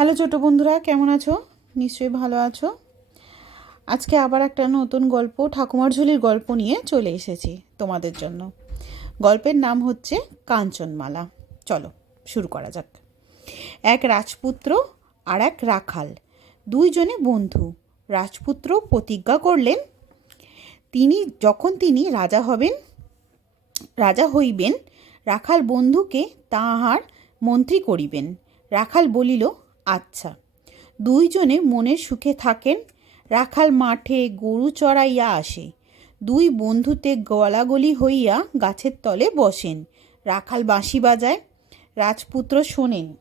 Hello ছোট বন্ধুরা, কেমন আছো? নিশ্চয়ই ভালো আছো। আজকে আবার একটা নতুন গল্প, ঠাকুমার ঝুলির গল্প নিয়ে চলে এসেছি তোমাদের জন্য। গল্পের নাম হচ্ছে কাঞ্চনমালা। চলো শুরু করা যাক। এক রাজপুত্র আর এক রাখাল, দুইজনে বন্ধু। রাজপুত্র প্রতিজ্ঞা করলেন তিনি রাজা হইবেন, রাখাল বন্ধুকে তাহার মন্ত্রী করিবেন। রাখাল বলিল, আচ্ছা। দুইজনে মনের সুখে থাকেন। রাখাল মাঠে গরু চড়াইয়া আসে। দুই বন্ধুতে গলাগলি হইয়া গাছের তলে বসেন। রাখাল বাঁশি বাজায়, রাজপুত্র শোনেন।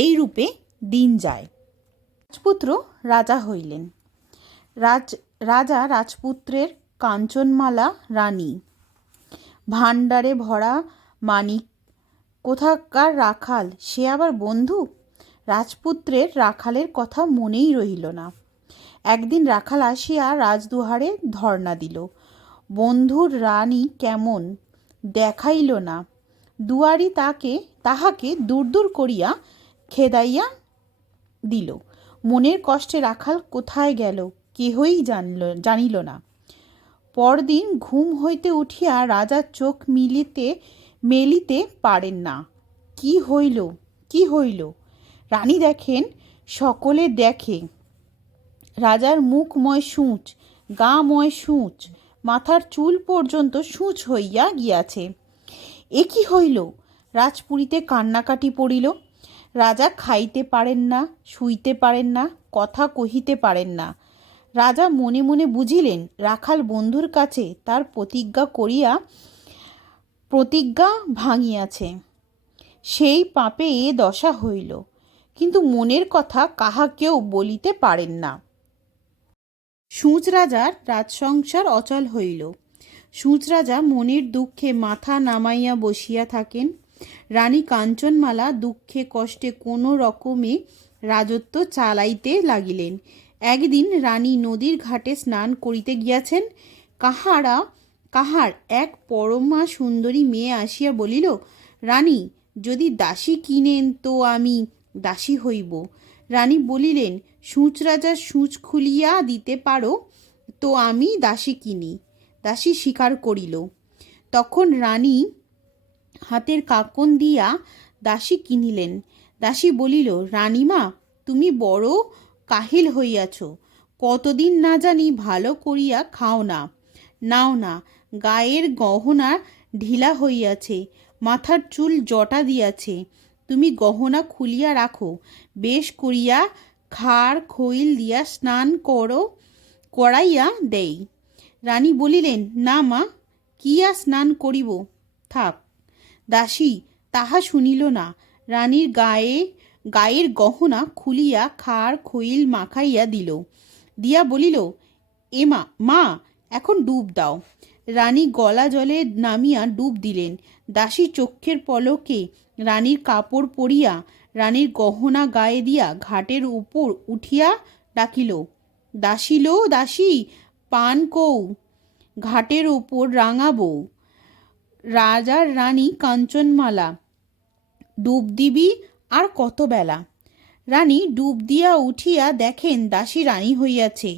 এই রূপে দিন যায়। রাজপুত্র রাজা হইলেন। রাজা রাজপুত্রের কাঞ্চনমালা রানী, ভাণ্ডারে ভরা মানিক। কোথাকার রাখাল, সে আবার বন্ধু? রাজপুত্রের রাখালের কথা মনেই রহিল না। একদিন রাখাল আসিয়া রাজদুয়ারে ধর্ণা দিল। বন্ধুর রানী কেমন দেখাইল না। দুয়ারি তাহাকে দূর দূর করিয়া খেদাইয়া দিল। মনের কষ্টে রাখাল কোথায় গেল কেহই জানিল না। পরদিন ঘুম হইতে উঠিয়া রাজার চোখ মেলিতে পারেন না। কি হইল? রানী দেখেন, সকলে দেখে, রাজার মুখময় সূঁচ, গাময় সূঁচ, মাথার চুল পর্যন্ত সূঁচ হইয়া গিয়াছে। এ কি হইল? রাজপুরীতে কান্নাকাটি পড়িল। রাজা খাইতে পারেন না, শুইতে পারেন না, কথা কহিতে পারেন না। রাজা মনে মনে বুঝিলেন, রাখাল বন্ধুর কাছে তার প্রতিজ্ঞা ভাঙিয়াছে, সেই পাপে এ দশা হইল। কিন্তু মনের কথা কাহাকেও বলিতে পারেন না। সূঁচ রাজার রাজসংসার অচল হইল। সূঁচ রাজা মনের দুঃখে মাথা নামাইয়া বসিয়া থাকেন। রানী কাঞ্চনমালা দুঃখে কষ্টে কোনো রকমে রাজত্ব চালাইতে লাগিলেন। একদিন রানী নদীর ঘাটে স্নান করিতে গিয়াছেন। কাহার এক পরমা সুন্দরী মেয়ে আসিয়া বলিল, রানী, যদি দাসী কিনেন তো আমি দাসী হইব। রানী বলিলেন, সূঁচ রাজার সূঁচ খুলিয়া দিতে পারো তো আমি দাসী কিনি। দাসী স্বীকার করিল। তখন রানী হাতের কাকন দিয়া দাসী কিনিলেন। দাসী বলিল, রানীমা, তুমি বড় কাহিল হইয়াছ। কতদিন না জানি ভালো করিয়া খাও না, নাও না। গায়ের গহনা ঢিলা হইয়াছে, মাথার চুল জটা দিয়াছে। তুমি গহনা খুলিয়া রাখো, বেশ করিয়া খাড় খৈল দিয়া স্নান করাইয়া দেই। রানী বলিলেন, না মা, কি আর স্নান করিব, থাক। দাসী তাহা শুনিল না। রানীর গায়ের গহনা খুলিয়া খাড় খৈল মাখাইয়া দিল। দিয়া বলিল, মা, এখন ডুব দাও। রানী গলা জলে নামিয়া ডুব দিলেন। দাসী চক্ষের পলকে রানীর কাপড় পরিয়া রানীর গহনা গায়ে দিয়া ঘাটের উপর উঠিয়া ডাকিল, দাসী লো দাসী, পান কৌ, ঘাটের উপর রাঙা বউ। রাজার রানী কাঞ্চনমালা, ডুব দিবি আর কত বেলা। রানী ডুব দিয়া উঠিয়া দেখেন দাসী রানী হইয়াছে,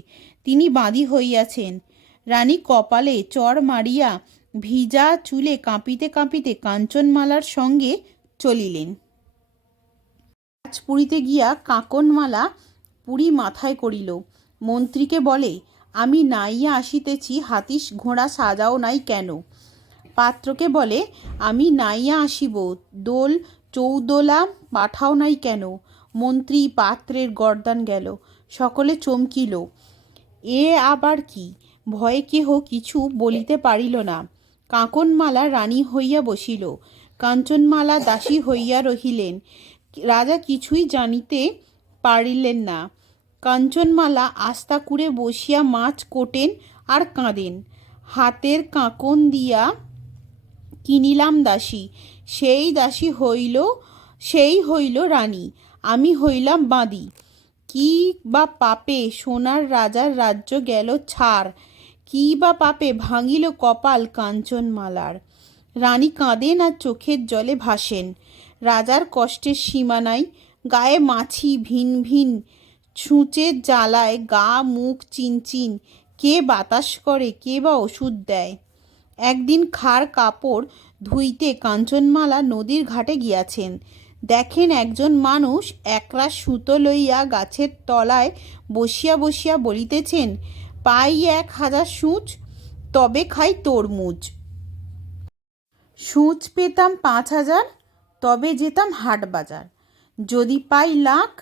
তিনি বাঁধি হইয়াছেন। রানী কপালে চড় মারিয়া ভিজা চুলে কাঁপিতে কাঁপিতে কাঞ্চনমালার সঙ্গে চলিলেন। রাজপুরীতে গিয়া কাকনমালা পুরী মাথায় করিল। মন্ত্রীকে বলে, আমি নাইয়া আসিতেছি, হাতি ঘোড়া সাজাও নাই কেন? পাত্রকে বলে, আমি নাইয়া আসিব, দোল চৌদোলা পাঠাও নাই কেন? মন্ত্রী পাত্রের গর্দান গেল। সকলে চমকিল। এ আবার কি? ভয়ে কেহ কিছু বলিতে পারিল না। কাকনমালা রানী হইয়া বসিল, কাঞ্চনমালা দাসী হইয়া রহিলেন। রাজা কিছুই জানিতে পারিলেন না। কাঞ্চনমালা আস্তা কুড়ে বসিয়া মাছ কোটেন আর কাঁদেন। হাতের কাকন দিয়া কিনিলাম দাসী, সেই হইল রানী, আমি হইলাম বাঁধি। কি বা পাপে সোনার রাজার রাজ্য গেল ছাড়, কি বা পাপে ভাঙিল কপাল কাঞ্চনমালার। রানী কাঁদেন আর চোখের জলে ভাসেন। রাজার কষ্টের সীমা নাই। গায়ে মাছি ভিন ভিন, ছুঁচের জ্বালায় গা মুখ চিনচিন, কে বাতাস করে, কে বা ওষুধ দেয়। একদিন খার কাপড় ধুইতে কাঞ্চনমালা নদীর ঘাটে গিয়াছেন। দেখেন একজন মানুষ একরাশ সুতো লইয়া গাছের তলায় বসিয়া বসিয়া বলিতেছেন, পাই 1,000 সূচ, তবে খাই তরমুজ। সূচ পেতাম 5,000, তবে যেতাম হাট বাজার। যদি পাই লাখ,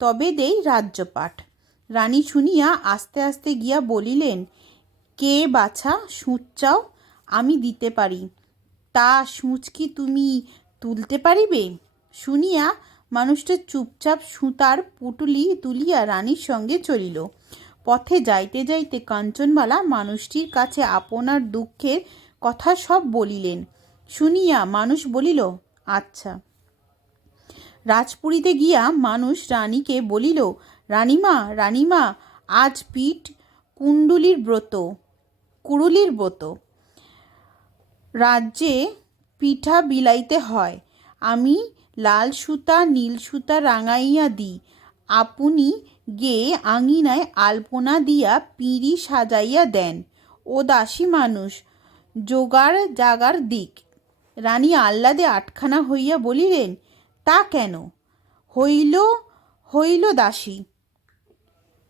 তবে দেই রাজ্যপাট। রানী শুনিয়া আস্তে আস্তে গিয়া বলিলেন, কে বাছা সূচ চাও? আমি দিতে পারি, তা সূচ কি তুমি তুলতে পারিবে? শুনিয়া মানুষটা চুপচাপ সুতার পুটুলি তুলিয়া রানীর সঙ্গে চলিল। পথে যাইতে যাইতে কাঞ্চনমালা মানুষটির কাছে আপনার দুঃখের কথা সব বলিলেন। শুনিয়া মানুষ বলিল, আচ্ছা। রাজপুরীতে গিয়া মানুষ রানীকে বলিল, রানীমা রানীমা, আজ পিঠ কুড়ুলির ব্রত, রাজ্যে পিঠা বিলাইতে হয়। আমি লাল সুতা নীল সুতা রাঙাইয়া দিই, আপনি গে আঙিনায় আলপনা দিয়া পিঁড়ি সাজাইয়া দেন। ও দাসী মানুষ, জোগাড় জাগার দিক। রানী আহ্লাদে আটখানা হইয়া বলিলেন, তা কেন? হইল হইল দাসী,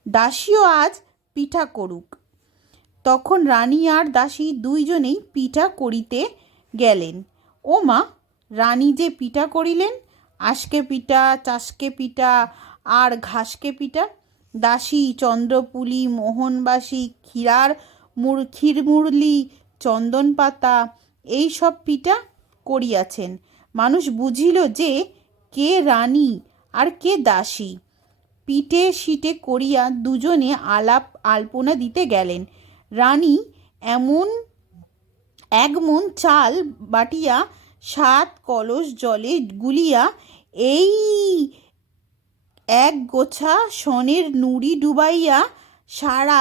দাসীও আজ পিঠা করুক। তখন রানী আর দাসী দুইজনেই পিঠা করিতে গেলেন। ও মা, রানী যে পিঠা করিলেন, আঁশকে পিঠা, চাষকে পিঠা আর ঘাসকে পিঠা। দাসী চন্দ্রপুলি, মোহনবাসী, ক্ষীরমুরলি, চন্দন পাতা, এই সব পিঠা করিয়াছেন। মানুষ বুঝিল যে কে রানী আর কে দাসী। পিঠে সিটে করিয়া দুজনে আলপনা দিতে গেলেন। রানী এক মন চাল বাটিয়া 7 কলস জলে গুলিয়া এই এক গোছা সনের নুড়ি ডুবাইয়া সারা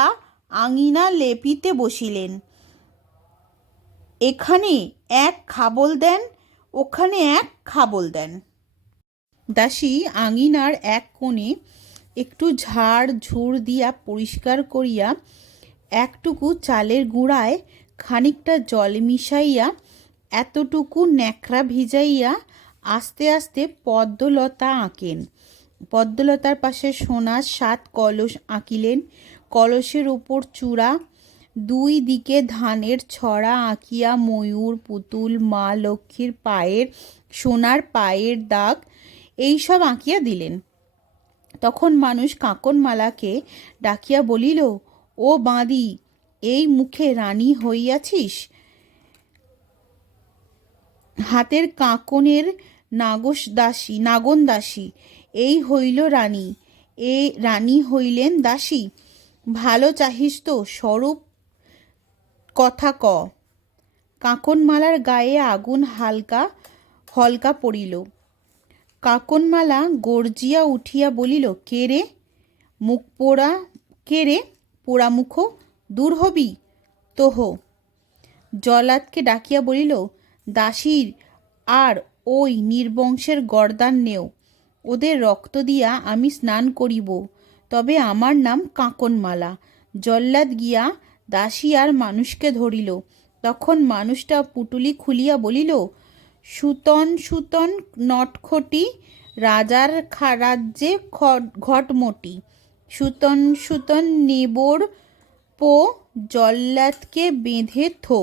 আঙিনা লেপিতে বসিলেন। এখানে 1 খাবল দেন, ওখানে 1 খাবল দেন। দাসী আঙিনার এক কোণে একটু ঝাড় ঝুড় দিয়া পরিষ্কার করিয়া একটুকু চালের গুঁড়ায় খানিকটা জল মিশাইয়া এতটুকু ন্যাকড়া ভিজাইয়া আস্তে আস্তে পদ্মলতা আঁকেন। পদ্মলতার পাশে সোনার 7 কলস আঁকিলেন। কলসের উপর চূড়া, 2 দিকে ধানের ছড়া আঁকিয়া ময়ূর, পুতুল, মা লক্ষ্মীর পায়ের সোনার পায়ের দাগ, এইসব আঁকিয়া দিলেন। তখন মানুষ কাঁকনমালাকে ডাকিয়া বলিল, ও বাঁদি, এই মুখে রানী হইয়াছিস? হাতের কাঁকনের নাগন দাসী, এই হইল রানী, রানী হইলেন দাসী। ভালো চাহিস তো, স্বরূপ কথা ক। কাঁকনমালার গায়ে আগুন হলকা পড়িল। কাঁকনমালা গর্জিয়া উঠিয়া বলিল, কে রে মুখ পোড়া, কে রে পোড়া মুখ, দূর হবি তোহ। জল্লাদকে ডাকিয়া বলিল, দাসীর আর ওই নির্বংশের গর্দান নেও, ওদের রক্ত দিয়া আমি স্নান করিব, তবে আমার নাম কাঁকনমালা। জল্লাদ গিয়া দাসী আর মানুষকে ধরিল। তখন মানুষটা পুটুলি খুলিয়া বলিল, সুতন সুতন নটখটি, রাজার রাজ্যে ঘটমটি, সুতন সুতন নেবর পো, জল্লাদকে বেঁধে থো।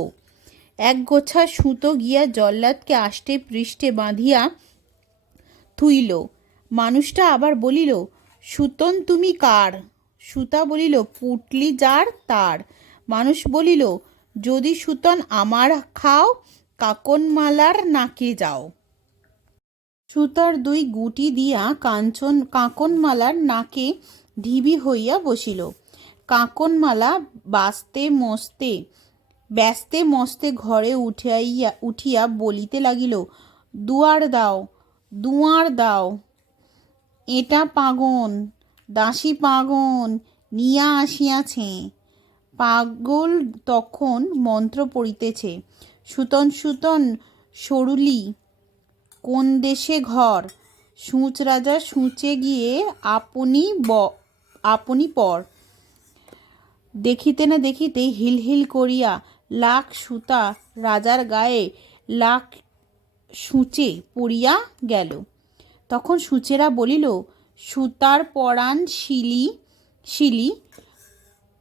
1 গোছা সুতো গিয়া জল্লাদকে আষ্টে পৃষ্ঠে বাঁধিয়া থুইল। মানুষটা আবার বলিল, সুতন তুমি কার? সুতা বলিল, পুটলি যার তার। মানুষ বলিল, যদি সুতন আমার খাও, কাঁকনমালার নাকে যাও। সুতার 2 গুটি দিয়া কাঁকনমালার নাকে ঢিবি হইয়া বসিল। কাঁকনমালা ব্যস্তে মস্তে ঘরে উঠিয়া বলিতে লাগিল, দুয়ার দাও, দুয়ার দাও, এটা পাগন, দাসী পাগন নিয়া আসিয়াছে। পাগল তখন মন্ত্র পড়িতেছে, সুতন সুতন সরুলি, কোন দেশে ঘর, সূঁচ রাজা সূঁচে গিয়ে আপনি পর দেখিতে না দেখিতে হিল হিল করিয়া লাখ সুতা রাজার গায়ে লাখ সূঁচে পড়িয়া গেল। তখন সূচেরা বলিল, সুতার পরাণ শিলি শিলি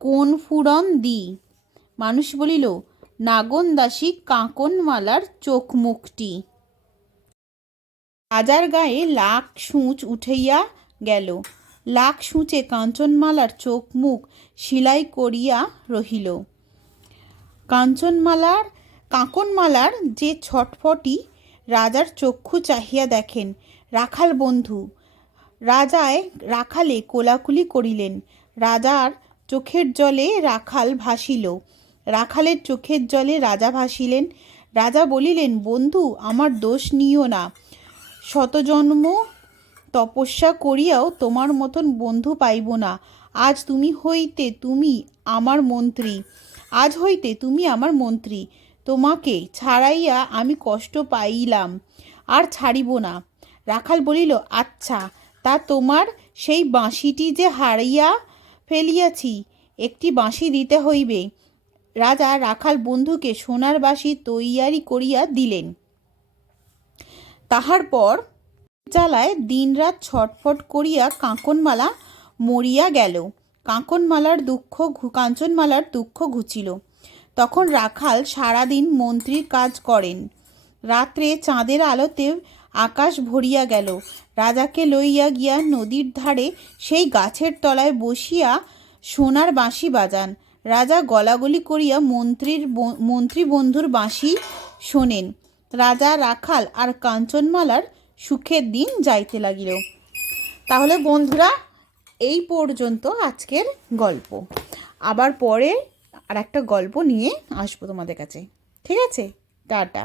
কোন ফুরন দি। মানুষ বলিল, নাগন দাসী কাঁকনমালার চোখ মুখটি। রাজার গায়ে লাখ সূঁচ উঠাইয়া গেল, লাখ সূঁচে কাঞ্চনমালার চোখ মুখ সেলাই করিয়া রহিল। কাঁকনমালার যে ছটফটি রাজার চক্ষু চাহিয়া দেখেন। রাখাল বন্ধু রাখালে কোলাকুলি করিলেন। রাজার চোখের জলে রাখাল ভাসিল, রাখালের চোখের জলে রাজা ভাসিলেন। রাজা বলিলেন, বন্ধু আমার দোষ নিও না, শতজন্ম তপস্যা করিয়াও তোমার মতন বন্ধু পাইব না। আজ হইতে তুমি আমার মন্ত্রী, তোমাকে ছাড়াইয়া আমি কষ্ট পাইলাম, আর ছাড়িব না। রাখাল বলিল, আচ্ছা, তা তোমার সেই বাঁশিটি যে হারাইয়া ফেলিয়াছি, একটি বাঁশি দিতে হইবে। রাজা রাখাল বন্ধুকে সোনার বাঁশি তৈয়ারি করিয়া দিলেন। তাহার পর জ্বালায় দিনরাত ছটফট করিয়া কাঁকনমালা মরিয়া গেল। কাঞ্চনমালার দুঃখ ঘুচিল। তখন রাখাল সারাদিন মন্ত্রীর কাজ করেন। রাত্রে চাঁদের আলোতে আকাশ ভরিয়া গেল। রাজাকে লইয়া গিয়া নদীর ধারে সেই গাছের তলায় বসিয়া সোনার বাঁশি বাজান। রাজা গলাগলি করিয়া মন্ত্রী বন্ধুর বাঁশি শোনেন। রাজা, রাখাল আর কাঞ্চনমালার সুখের দিন যাইতে লাগিল। তাহলে বন্ধুরা, এই পর্যন্ত আজকের গল্প। আবার পরে আর একটা গল্প নিয়ে আসবো তোমাদের কাছে। ঠিক আছে? টাটা।